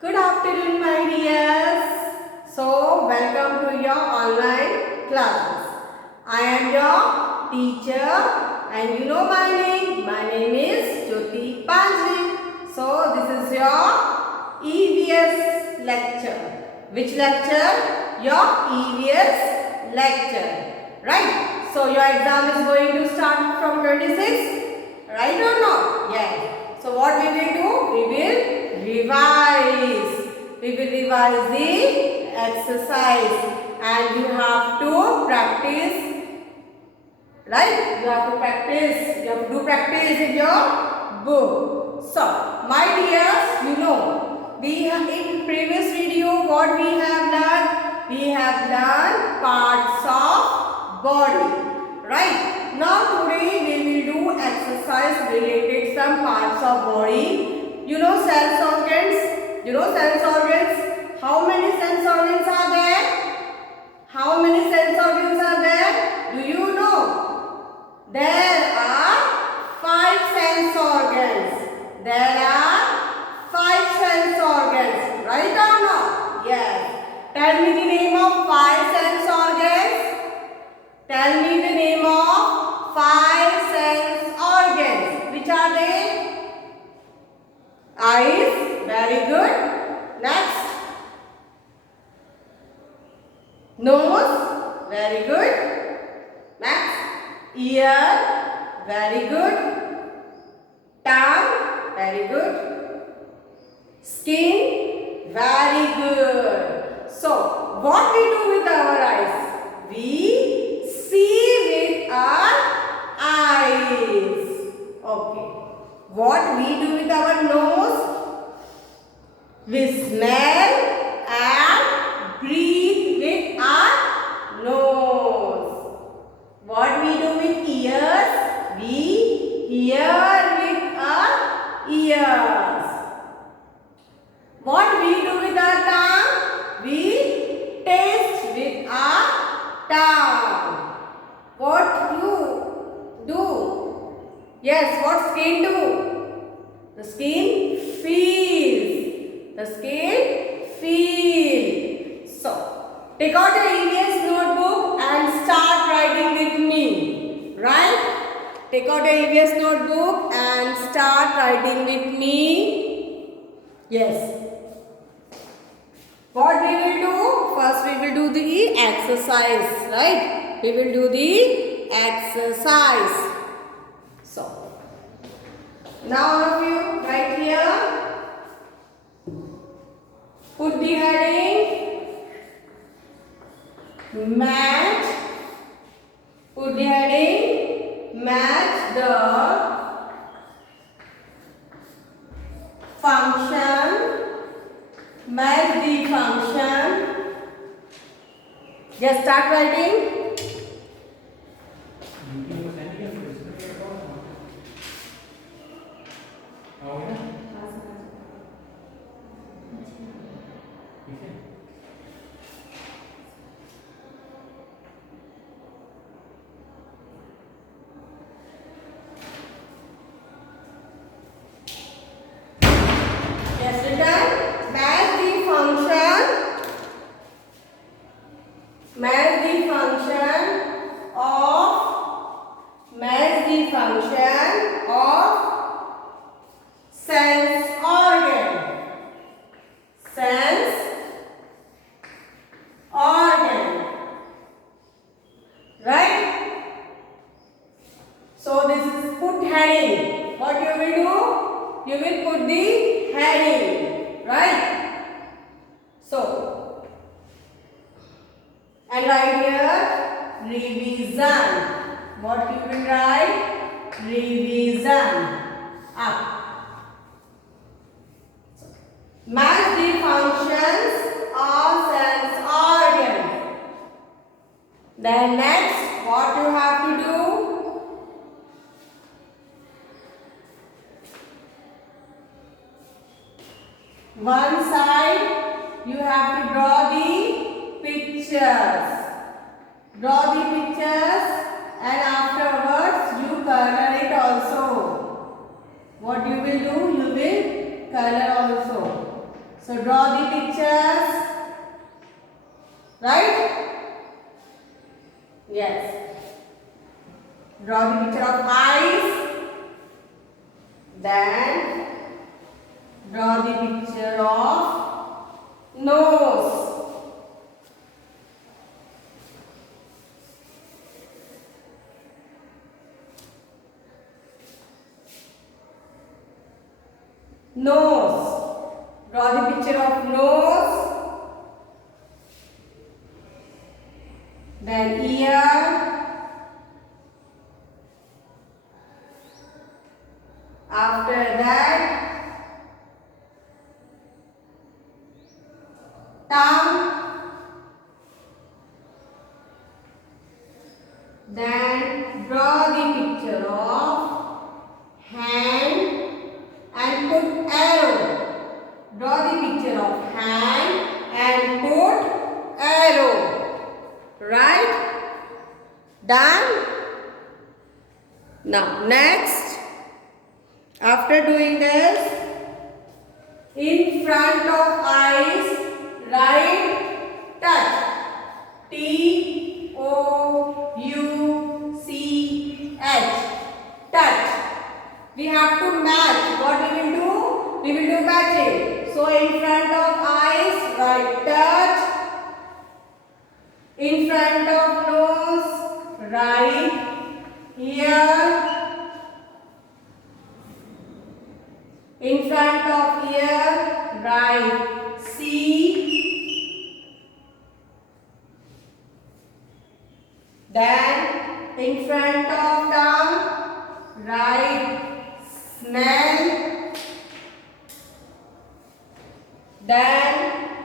Good afternoon, my dears. So, welcome to your online classes. I am your teacher, and you know my name. My name is Jyoti Panji. So, this is your EVS lecture. Which lecture? Your EVS lecture. Right? So, your exam is going to start from 26. Right or not? Yes. So, what we will do? We will revise. We will revise the exercise and you have to practice. Right? You have to practice. You have to do practice in your book. So, my dears, you know, we have in previous video what we have learned? We have learned parts of body. Right? Now today we will do exercise related some parts of body. You know sense organs? You know sense organs? How many sense organs are there? How many sense organs are there? Do you know? There are 5 sense organs. There are 5 sense organs. Right or not? Yes. Tell me the name of 5 sense organs. Tell me the name of 5 sense organs. Which are they? Eyes. Very good. Next. Nose. Very good. Next. Ear. Very good. Tongue. Very good. Skin. Very good. So, what we do with our eyes? We see with our eyes. Okay. What we do with our nose? We smell and breathe with our nose. What we do with ears? We hear with our ears. What we do with our tongue? We taste with our tongue. What you do? Yes, what skin do? The skin feels. The skin feels. So, take out your EVS notebook and start writing with me. Right? Take out your EVS notebook and start writing with me. Yes. What we will do? First we will do the exercise. Right? We will do the exercise. So, now all of you right here. Put the heading. Match. Put the heading. Match the function. Match the function. Just start writing. Yes, written. Match the function. Match the function of sense organ. Sense organ. Right? So this is put heading. What you will do? You will put the heading. Right? So, and right here, revision. What you will write? Revision. Up. Match the functions of sense organs. Then next, what you have to do? One side, you have to draw the pictures. Draw the pictures and afterwards you color it also. What you will do? You will color also. So draw the pictures. Right? Yes. Draw the picture of eyes. Then draw the picture of nose. Nose. Draw the picture of nose. Then ear. After that, tongue. Then draw the picture of hand and put arrow. Draw the picture of hand and put arrow. Right? Done? Now next, after doing this, in front of eyes, write touch. Touch. Touch. We have to match. What we will do? We will do matching. So in front of eyes, write touch. In front of nose, write ear. In front of ear, write see. Then in front of tongue, write smell. Then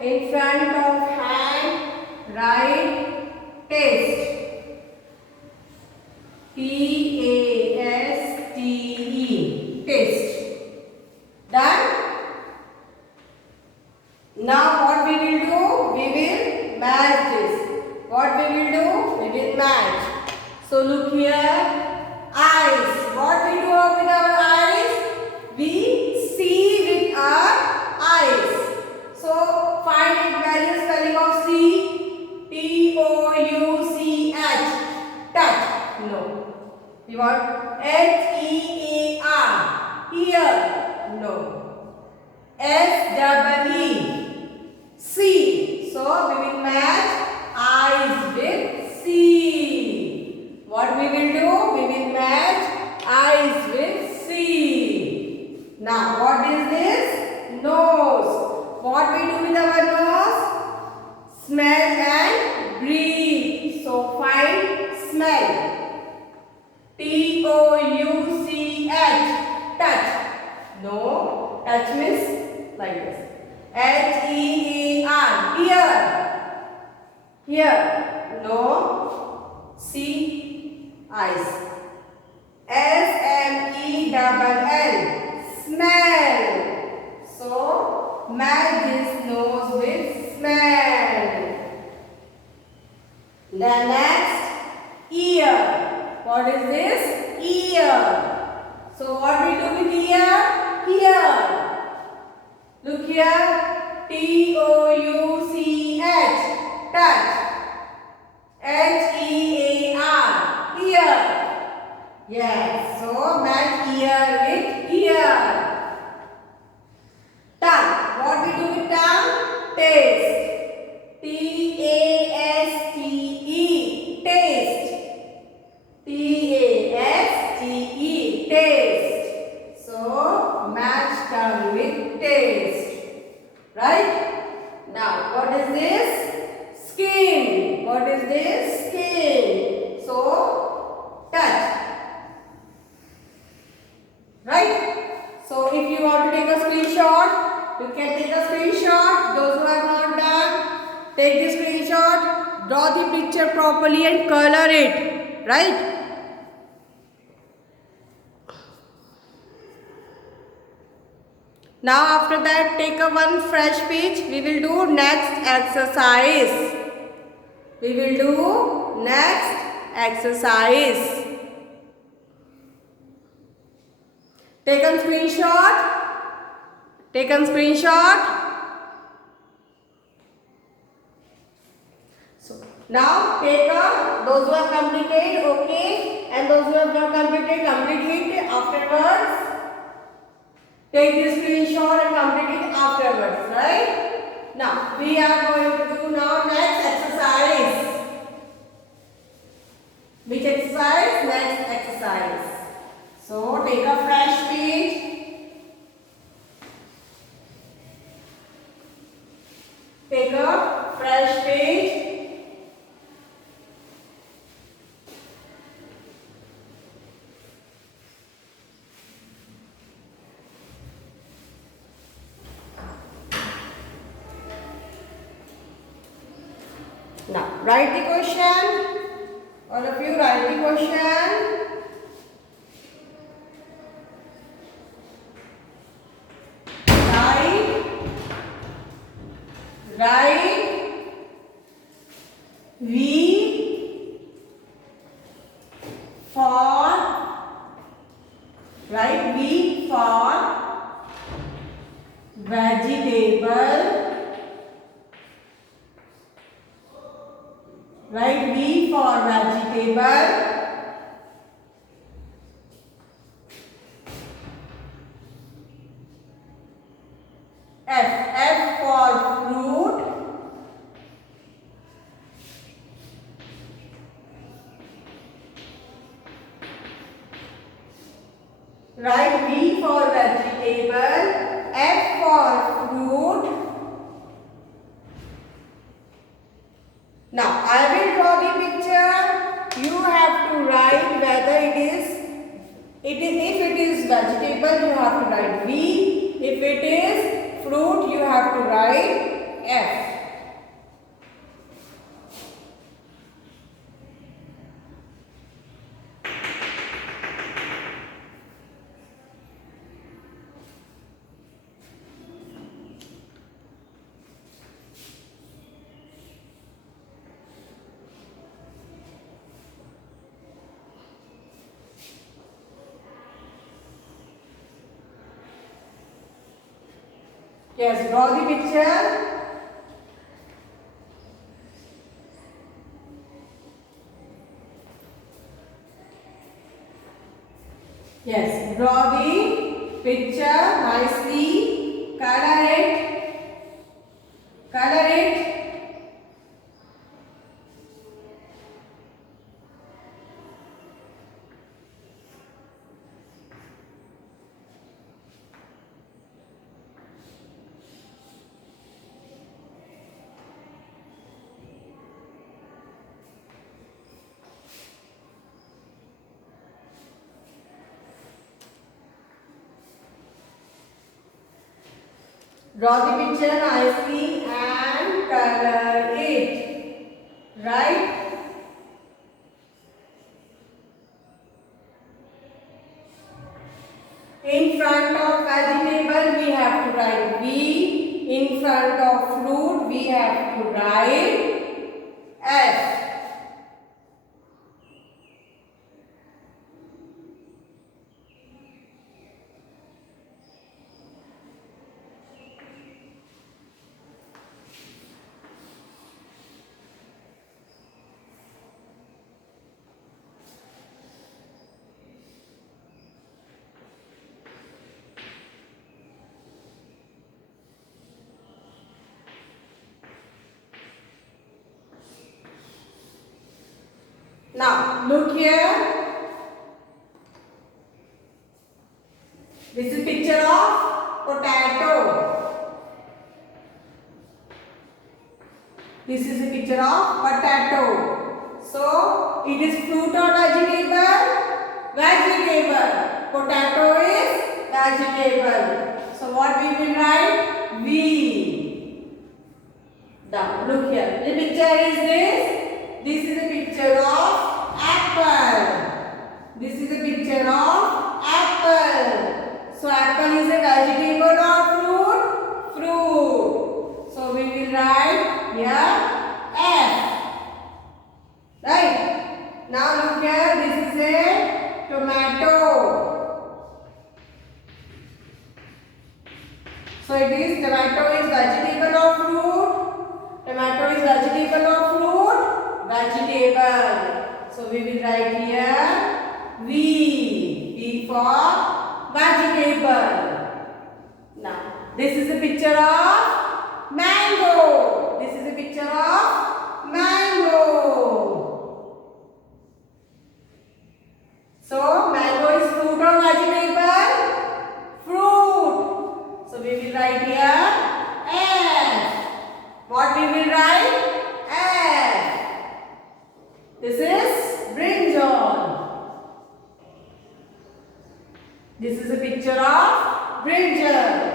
in front of hand, write taste. Taste. Taste. Done? Now what we will do? We will match this. What we will do? We will match. So look here. Eyes. What we do with our eyes? We see with our eyes. So find it various spelling of see. Touch. Touch. No. We want Hear. Here. No. See. So we will match eyes with see. What we will do? We will match eyes with see. Now what is this? Nose. What we do with our nose? Smell and breathe. So find smell. Touch. No, touch means like this. Here. No. See. Eyes. Smell. So match this nose with smell. The next, ear. What is this? Ear. So what we do with ear? Here. Look here. Touch. Ear. Yes. So match ear with ear. Tongue. What we do with tongue? Taste. Taste. Taste. So match tongue with taste. Right? Now what is this? Skin. What is this? Skin. So touch. Right? So if you want to take a screenshot, you can take a screenshot. Those who have not done, take the screenshot, draw the picture properly and color it. Right? Now after that, take a one fresh page. We will do next exercise. We will do next exercise. Take a screenshot. Now take a those who have completed, okay, and those who have not completed, complete it afterwards. Take this screenshot and complete it afterwards, right? Now we are going to do now next exercise. Which exercise? Next exercise. So take a fresh page. Take a fresh page. Now write the question. All of you write the question. Write V for, write V for vegetable. Write V for vegetable. F for fruit. Write V for vegetable. F for fruit. Now I will draw the picture. You have to write whether if it is vegetable, you have to write V. If it is fruit, you have to write F. Yes, draw the picture. Yes, draw the picture nicely. Color it. Color it. Draw the picture nicely and color it. Right? In front of vegetable we have to write V. In front of fruit we have to write F. Now look here. This is picture of potato. This is a picture of potato. So it is fruit or vegetable? Vegetable. Potato is vegetable. So what we will write? V. Now look here. The picture is this. This is a picture of apple. This is a picture of apple. So apple is a vegetable or fruit? Fruit. So we will write here F. Right? Now look here. This is a tomato. So it is tomato is vegetable or fruit? Tomato is vegetable or fruit? vegetable. So we will write here V. V for vegetable. Now this is a picture of mango. This is a picture of mango. So mango is fruit or vegetable? Fruit. So we will write here F. What we will write? F. This is brinjal. This is a picture of brinjal.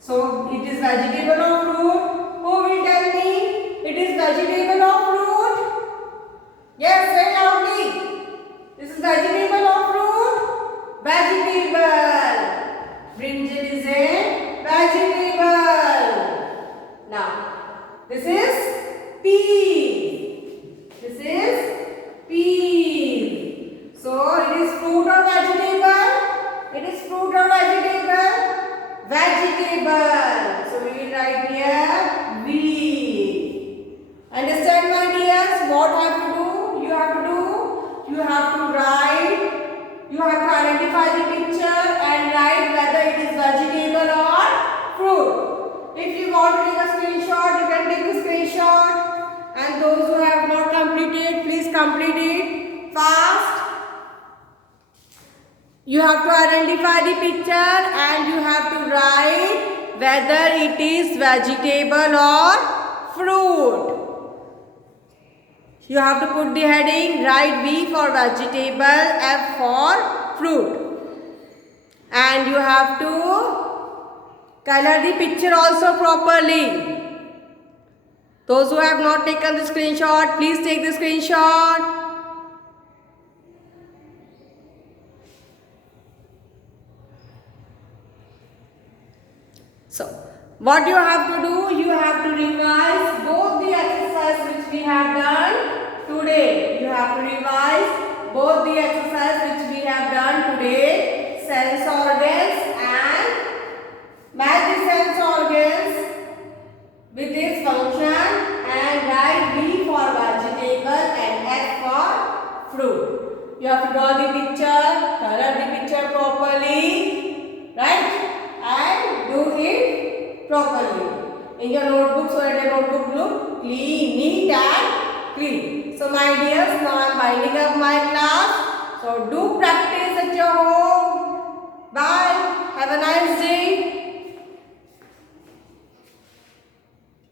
So it is vegetable or fruit? Who will tell me? It is vegetable or fruit? Yes, say loudly. This is vegetable or fruit? Vegetable. Brinjal is a vegetable. Now, this is pea. This is pea. So, it is fruit or vegetable? It is fruit or vegetable? Vegetable. So, we will write here V. Understand, my dears? What have to do? You have to do? You have to write. You have to identify the picture and write whether it is vegetable or fruit. If you want to take a screenshot, you can take the screenshot. And those who have not completed, please complete it fast. You have to identify the picture and you have to write whether it is vegetable or fruit. You have to put the heading, write V for vegetable, F for fruit. And you have to color the picture also properly. Those who have not taken the screenshot, please take the screenshot. So, what you have to do, you have to revise both the exercise which we have done today. You have to revise both the exercise which we have done today. Sense organs and match the sense organs with its function and write V for vegetable and F for fruit. You have to draw the picture, color the picture properly, right? And do it properly. In your notebook, so that your notebook look clean, neat and clean. So my dears, now I am winding up my class. So do practice at your home. Bye. Have a nice day.